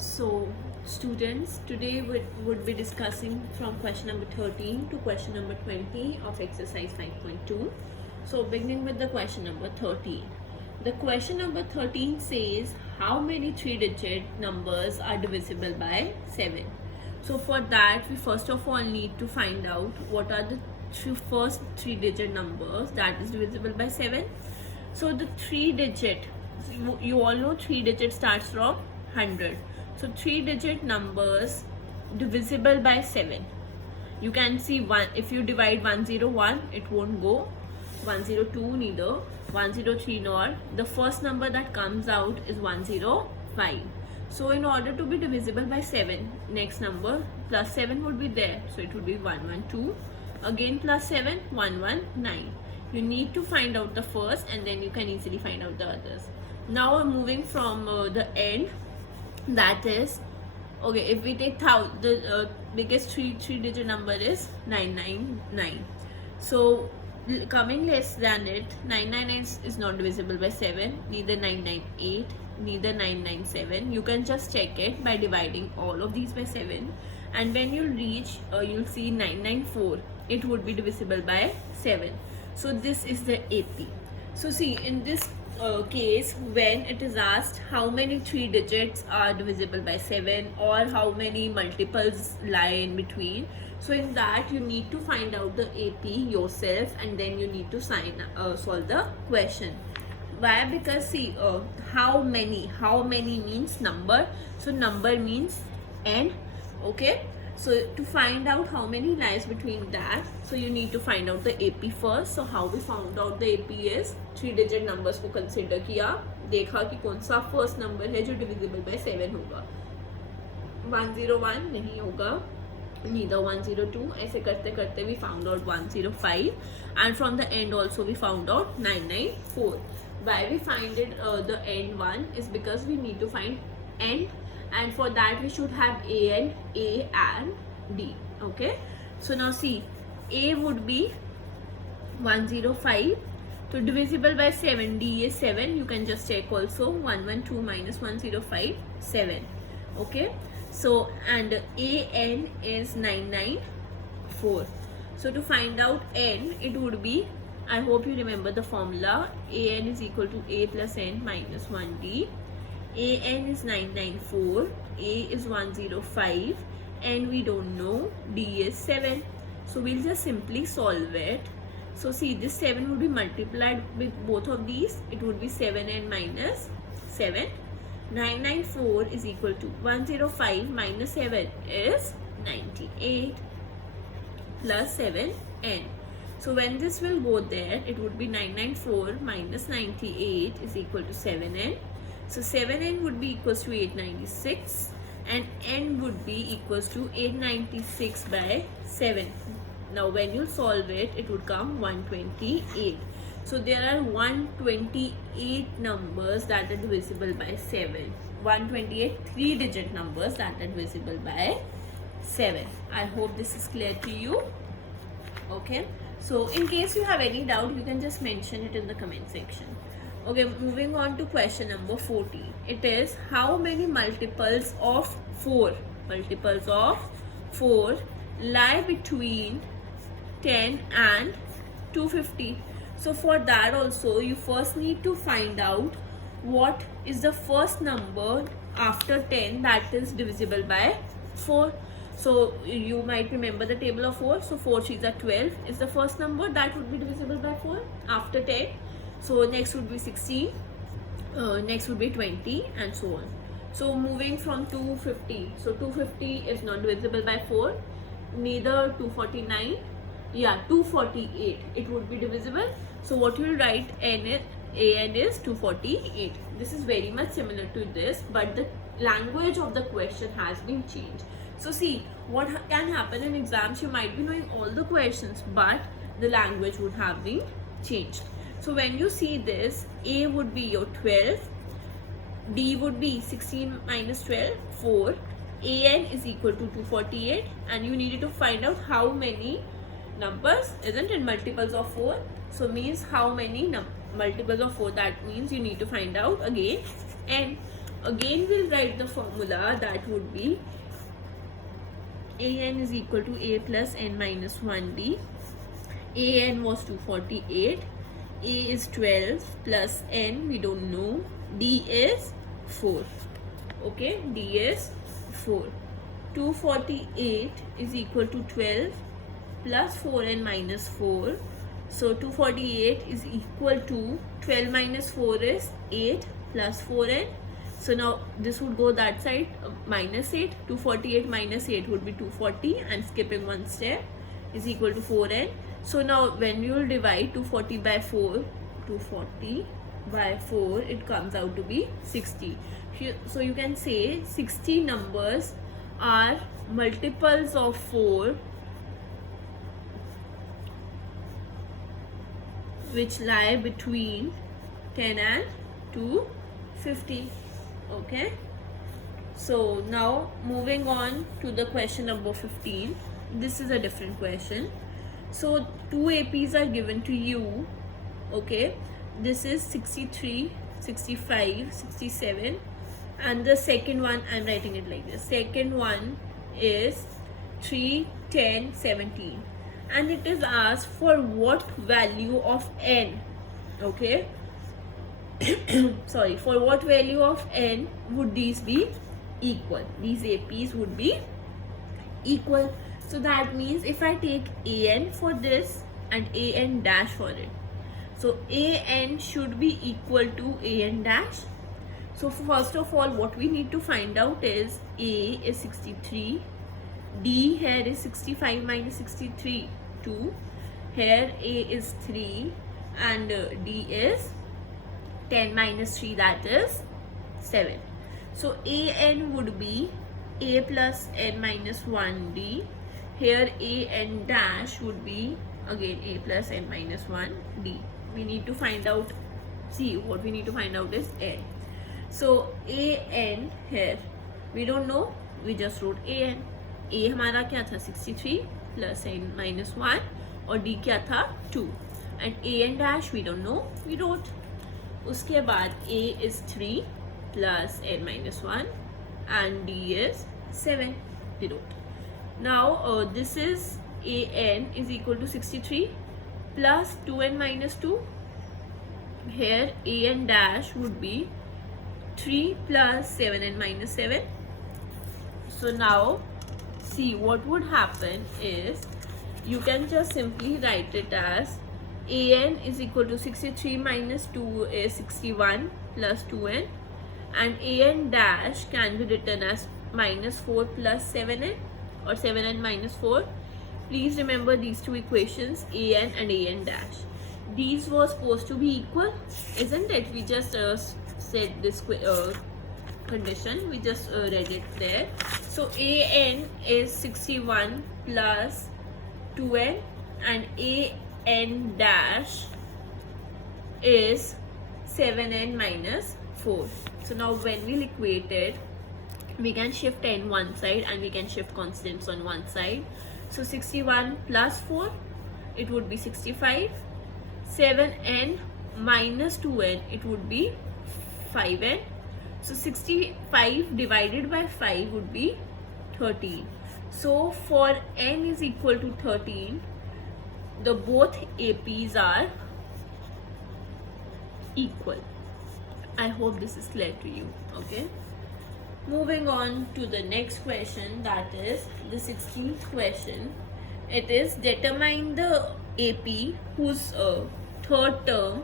So, students, today we would be discussing from question number 13 to question number 20 of exercise 5.2. So, beginning with the question number 13. The question number 13 says, how many three-digit numbers are divisible by 7? So, for that, we first of all need to find out what are the first three-digit numbers that is divisible by 7. So, the three-digit, you all know three-digit starts from 100. So 3-digit numbers divisible by 7. You can see one. If you divide 101, it won't go. 102 neither. 103 nor. The first number that comes out is 105. So in order to be divisible by 7, next number plus 7 would be there. So it would be 112. Again plus 7, 119. You need to find out the first and then you can easily find out the others. Now I'm moving from the end. That is, okay, if we take the biggest three-digit number is 999. So coming less than it, 999 is not divisible by 7, neither 998, neither 997. You can just check it by dividing all of these by 7, and when you reach, you'll see 994. It would be divisible by 7. So this is the AP. So see, in this case, when it is asked how many three digits are divisible by 7 or how many multiples lie in between, so in that you need to find out the AP yourself and then you need to solve the question. Why? Because see, how many means number, so number means n. Okay, so to find out how many lies between that, so you need to find out the AP first. So how we found out the AP is three-digit numbers को consider किया, देखा कि कौन सा first number है जो divisible by 7 होगा. 101 नहीं होगा, neither 102. ऐसे करते करते we found out 105, and from the end also we found out 994. Why we find it the end one is because we need to find n. And for that we should have A and D. Okay, so now see, A would be 105. So divisible by 7, D is 7. You can just check also. 112 minus 105, 7. Okay, so and AN is 994. So to find out N, it would be, I hope you remember the formula. AN is equal to A plus N minus 1D. AN is 994, A is 105, and we don't know, D is 7. So we'll just simply solve it. So see, this 7 would be multiplied with both of these. It would be 7n minus 7. 994 is equal to 105 minus 7 is 98 plus 7n. So when this will go there, it would be 994 minus 98 is equal to 7n. So 7n would be equals to 896 and n would be equals to 896 by 7. Now when you solve it, it would come 128. So there are 128 numbers that are divisible by 7. 128 three-digit numbers that are divisible by 7. I hope this is clear to you. Okay. So in case you have any doubt, you can just mention it in the comment section. Okay, moving on to question number 14. It is, how many multiples of 4 lie between 10 and 250. So for that also, you first need to find out what is the first number after 10 that is divisible by 4. So you might remember the table of 4. So 4 3s are 12 is the first number that would be divisible by 4 after 10. So next would be 16, next would be 20, and so on. So moving from 250, so 250 is not divisible by 4, neither 249, 248, it would be divisible. So what you will write, AN is 248. This is very much similar to this, but the language of the question has been changed. So see, what can happen in exams, you might be knowing all the questions, but the language would have been changed. So when you see this, A would be your 12, D would be 16 minus 12, 4, AN is equal to 248, and you needed to find out how many numbers, isn't it, multiples of 4. So means how many multiples of 4, that means you need to find out again N. Again we'll write the formula, that would be an is equal to a plus n minus 1d. An was 248, a is 12 plus n we don't know, d is 4. Okay, d is 4. 248 is equal to 12 plus 4n minus 4. So 248 is equal to 12 minus 4 is 8 plus 4n. So now this would go that side, minus 8. 248 minus 8 would be 240, and skipping one step is equal to 4n. So now when you will divide 240 by 4, 240 by 4, it comes out to be 60. So you can say 60 numbers are multiples of 4 which lie between 10 and 250. Okay, so now moving on to the question number 15. This is a different question. So two APs are given to you. Okay, this is 63, 65, 67, and the second one, I'm writing it like this. Second one is 3, 10, 17, and it is asked for what value of n. Okay, sorry, for what value of n would these be equal? These APs would be equal. So that means if I take an for this and an dash for it, so an should be equal to an dash. So first of all, what we need to find out is a is 63, d here is 65 minus 63, 2, here a is 3, and d is 10 minus 3, that is 7. So an would be a plus n minus 1d. Here an dash would be again a plus n minus 1d. We need to find out, see what we need to find out is n. So an here we don't know, we just wrote an. A हमारा क्या था 63 plus n minus 1, और d क्या था 2, and an dash we don't know, we wrote. उसके बाद a is 3 plus n minus 1 and d is 7, we wrote. Now this is an is equal to 63 plus 2n minus 2. Here an dash would be 3 plus 7n minus 7. So now see what would happen is you can just simply write it as an is equal to 63 minus 2 is 61 plus 2n, and an dash can be written as minus 4 plus 7n or 7n minus 4. Please remember these two equations, an and an dash. These were supposed to be equal, isn't it? We just said this condition, we just read it there. So an is 61 plus 2n and an dash is 7n minus 4. So now when we equate it, we can shift n one side and we can shift constants on one side. So 61 plus 4, it would be 65. 7n minus 2n, it would be 5n. So 65 divided by 5 would be 13. So for n is equal to 13, the both APs are equal. I hope this is clear to you. Okay, moving on to the next question, that is the 16th question. It is determine the AP whose third term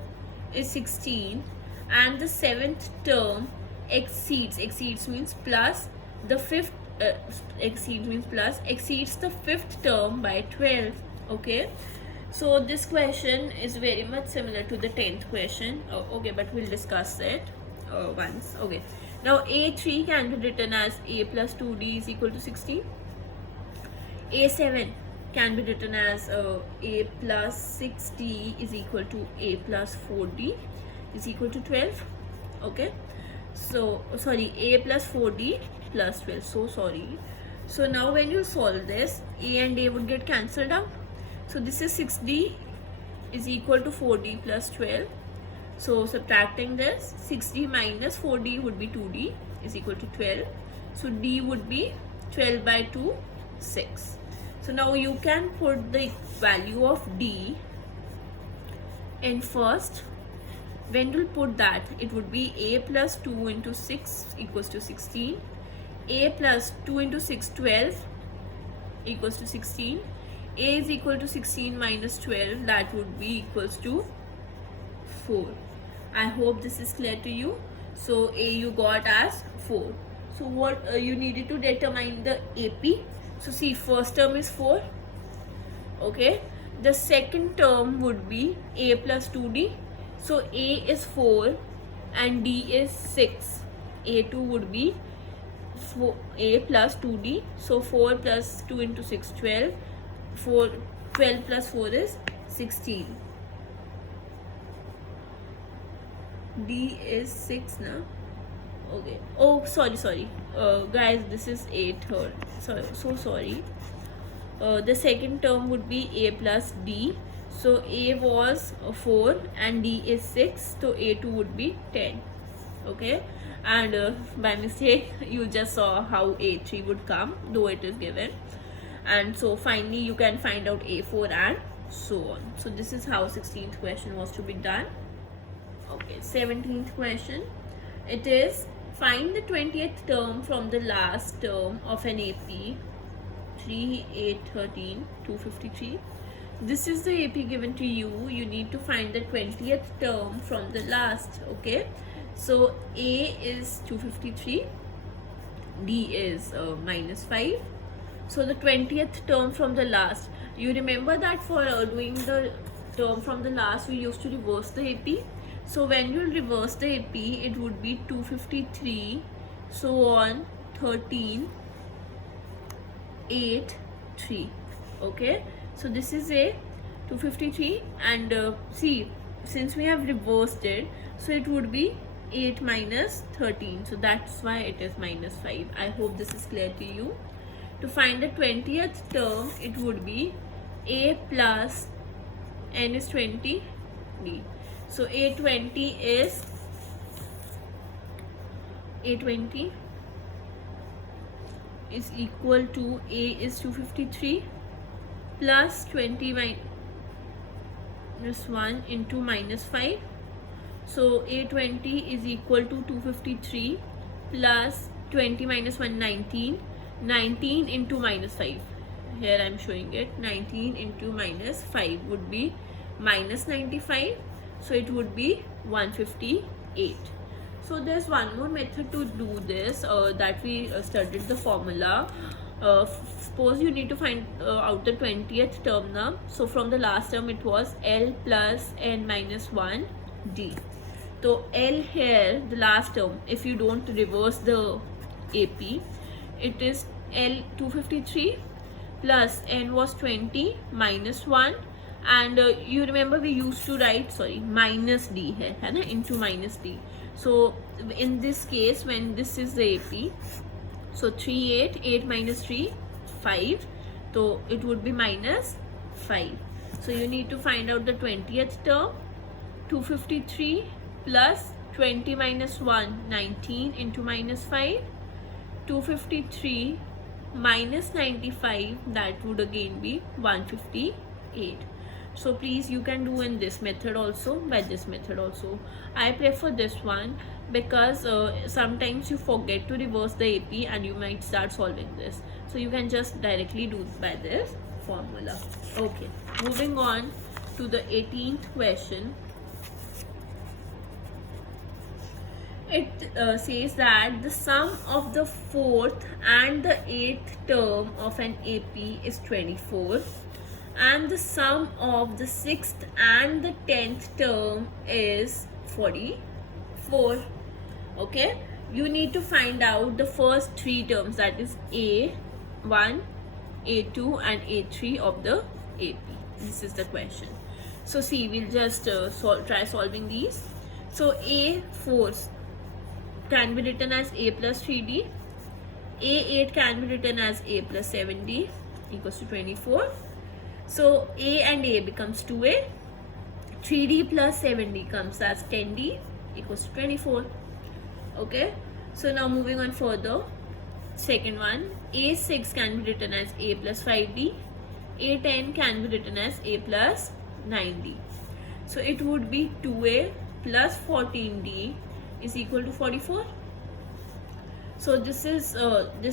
is 16 and the 7th term exceeds means plus the 5th exceeds the 5th term by 12. Okay, so this question is very much similar to the 10th question. Okay, but we'll discuss it once. Okay, now a3 can be written as a plus 2d is equal to 16. a7 can be written as a plus 6d is equal to a plus 4d is equal to 12. Okay, so sorry, a plus 4d plus 12, so sorry. So now when you solve this, a and a would get cancelled out. So this is 6d is equal to 4d plus 12. So subtracting this, 6d minus 4d would be 2d. is equal to 12. So D would be 12 by 2, 6. So now you can put the value of D in first. When you'll put that, it would be A plus 2 into 6 equals to 16. A plus 2 into 6, 12 equals to 16. A is equal to 16 minus 12, that would be equals to 4. I hope this is clear to you. So A you got as 4. So what you needed to determine the AP. So see, first term is 4. Okay. The second term would be A plus 2D. So A is 4 and D is 6. A2 would be A plus 2D. So 4 plus 2 into 6, 12. 12 plus 4 is 16. D is 6 now. Okay. Oh, sorry. Guys, this is A third. So sorry. The second term would be A plus D. So A was 4 and D is 6. So A2 would be 10. Okay. And by mistake, you just saw how A3 would come, though it is given. And so finally, you can find out A4 and so on. So this is how 16th question was to be done. Okay, 17th question. It is find the 20th term from the last term of an AP 3, 8, 13, 253. This is the AP given to you. You need to find the 20th term from the last. Okay, so A is 253, D is minus 5. So the 20th term from the last. You remember that for doing the term from the last, we used to reverse the AP. So when you reverse the AP, it would be 253, so on, 13, 8, 3. Okay, so this is a 253, and see, since we have reversed it, so it would be 8 minus 13. So that's why it is minus 5. I hope this is clear to you. To find the 20th term, it would be A plus n is 20, D. So A20 is equal to A is 253 plus 20 minus 1 into minus 5. So A20 is equal to 253 plus 20 minus 1, 19. 19 into minus 5. Here I am showing it. 19 into minus 5 would be minus 95. So it would be 158. So there's one more method to do this, that we studied the formula. Suppose you need to find out the 20th term now. So from the last term it was L plus n minus 1 D. So L here, the last term, if you don't reverse the AP, it is L 253 plus n was 20 minus 1, and you remember we used to write minus D here, है ना, into minus D. So in this case, when this is the AP, so 8 minus 3, 5, so it would be minus 5. So you need to find out the 20th term. 253 plus 20 minus 1, 19 into minus 5. 253 minus 95, that would again be 158. So please, you can do in this method also, by this method also. I prefer this one because sometimes you forget to reverse the AP and you might start solving this. So you can just directly do by this formula. Okay, moving on to the 18th question. It says that the sum of the 4th and the 8th term of an AP is 24, and the sum of the 6th and the 10th term is 44. Okay, you need to find out the first 3 terms, that is A1, A2 and A3 of the AP. This is the question. So see, we'll just try solving these. So A4 can be written as A plus 3D. A8 can be written as A plus 7D equals to 24. So A and A becomes 2A. 3D plus 7D comes as 10D equals to 24. Okay. So now moving on further, second one, A6 can be written as A plus 5D, A10 can be written as A plus 9D. So it would be 2A plus 14D is equal to 44. So this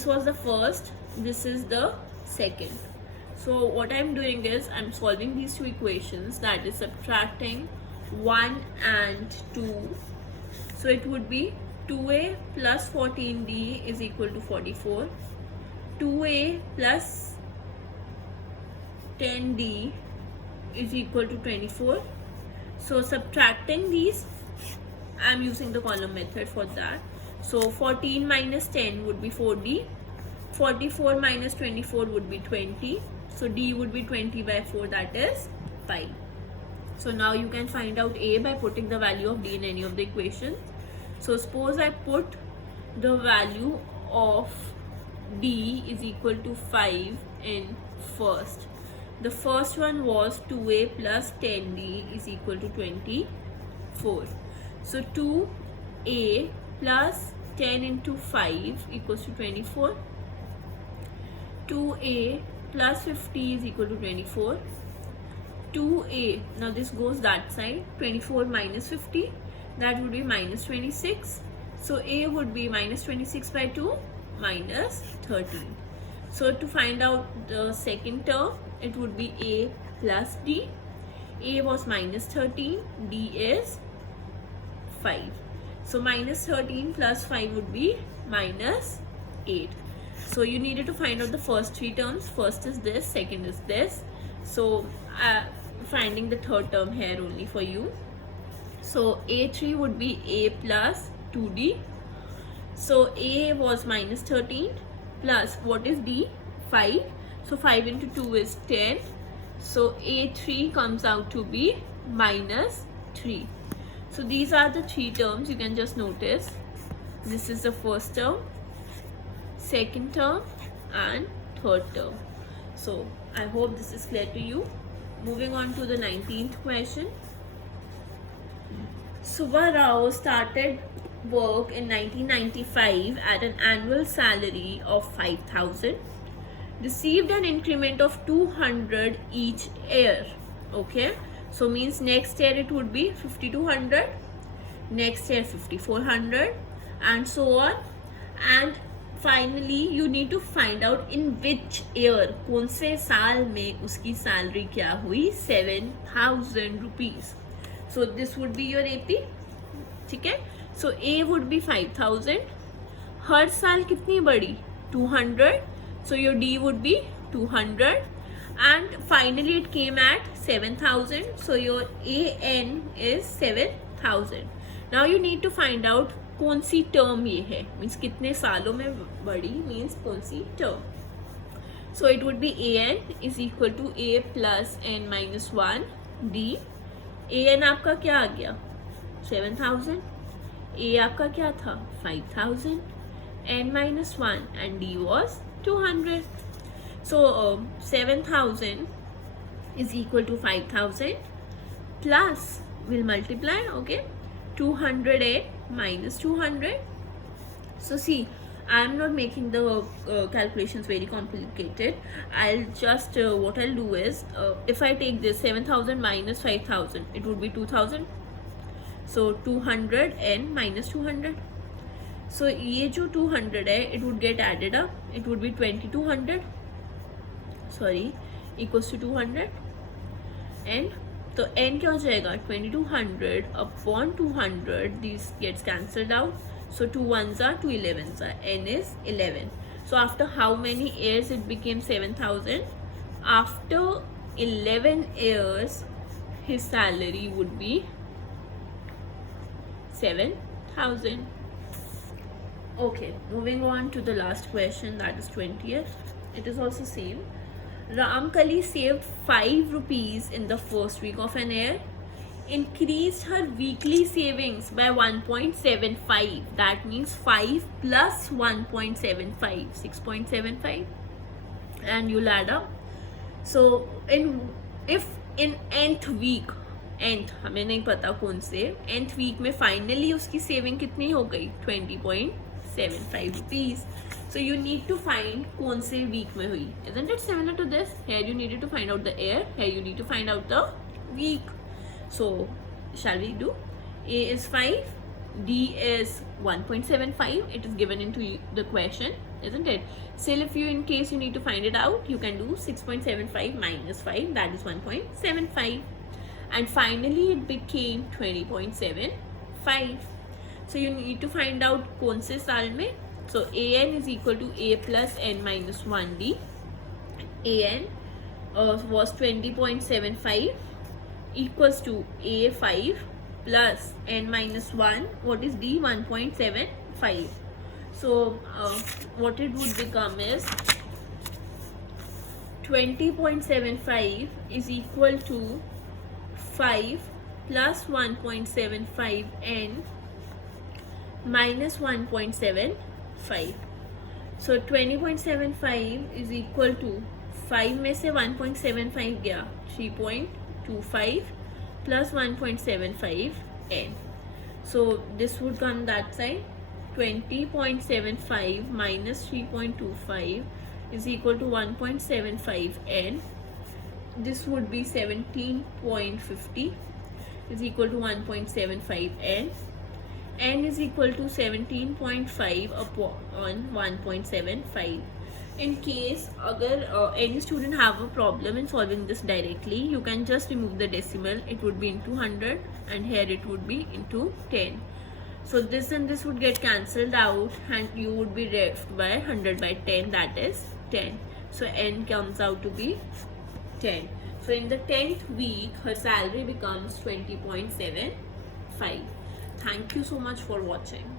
was the first, this is the second. So what I'm doing is I'm solving these two equations, that is subtracting 1 and 2. So it would be 2A plus 14D is equal to 44. 2A plus 10D is equal to 24. So subtracting these, I'm using the column method for that. So 14 minus 10 would be 4D. 44 minus 24 would be 20. So D would be 20 by 4, that is 5. So now you can find out A by putting the value of D in any of the equations. So suppose I put the value of D is equal to 5 in first. The first one was 2A plus 10D is equal to 24. So 2A plus 10 into 5 equals to 24. 2A plus 50 is equal to 24. 2A, now this goes that side, 24 minus 50, that would be minus 26. So A would be minus 26 by 2, minus 13. So to find out the second term, it would be A plus D. A was minus 13, D is 5. So minus 13 plus 5 would be minus 8. So you needed to find out the first three terms. First is this, second is this. So finding the third term here only for you. So A3 would be A plus 2D. So A was minus 13 plus what is D? 5. So 5 into 2 is 10. So A3 comes out to be minus 3. So these are the three terms. You can just notice. This is the first term, second term and third term. So I hope this is clear to you. Moving on to the 19th question. Subha Rao started work in 1995 at an annual salary of 5,000, received an increment of 200 each year. Okay, so means next year it would be 5,200, next year 5,400 and so on. And finally you need to find out in which year, कौन से साल में उसकी salary क्या हुई, 7,000 rupees. So this would be your AP. ठीक है. So A would be 5,000. हर साल कितनी बढ़ी? 200. So your D would be 200. And finally it came at 7,000. So your AN is 7,000. Now you need to find out कौन सी term ये है, means कितने सालों में बढ़ी, मीन्स कौन सी term. So it would be AN is equal to A plus N minus 1 D. AN आपका क्या आ गया? 7,000. A आपका क्या था? 5,000. N minus 1 and D was 200. So 7,000 is equal to 5,000 plus, we'll multiply, okay, 200 minus 200. So see, I'm not making the calculations very complicated. I'll just what I'll do is if I take this 7,000 minus 5,000, it would be 2,000. So 200 and minus 200. So ये जो 200 है, it would get added up. It would be 2,200. Sorry, equals to 200. And तो n क्या हो जाएगा? 2,200 upon 200. These gets cancelled out. So 2 ones are 2 11s are. N is 11. So after how many years it became 7,000? After 11 years, his salary would be 7,000. Okay, moving on to the last question, that is 20th. It is also same. Ramkali saved 5 rupees in the first week of an year, increased her weekly savings by 1.75. That means 5 plus 1.75, 6.75, and you'll add up. So if in nth week, nth हमें नहीं पता कौन से, nth week में finally उसकी saving कितनी हो गई? 20.75. 1.75 rupees. So you need to find कौन से week में हुई. Isn't it similar to this? Here you needed to find out the year. Here you need to find out the week. So shall we do? A is 5, D is 1.75. It is given into the question, isn't it? Still, if you, in case you need to find it out, you can do 6.75 minus 5, that is 1.75. And finally it became 20.75. So you need to find out कौन से साल में. So an is equal to a plus n minus 1d. An was 20.75 equals to a5 plus n minus 1. What is d? 1.75. So what it would become is 20.75 is equal to 5 plus 1.75 n minus 1.75. So 20.75 is equal to 5 में से 1.75 गया 3.25 plus 1.75 n. So this would come that side. 20.75 minus 3.25 is equal to 1.75 n. This would be 17.50 is equal to 1.75 n. N is equal to 17.5 upon 1.75. In case अगर any student have a problem in solving this directly, you can just remove the decimal. It would be into 100 and here it would be into 10. So this and this would get cancelled out and you would be left by 100 by 10, that is 10. So n comes out to be 10. So in the 10th week, her salary becomes 20.75. Thank you so much for watching.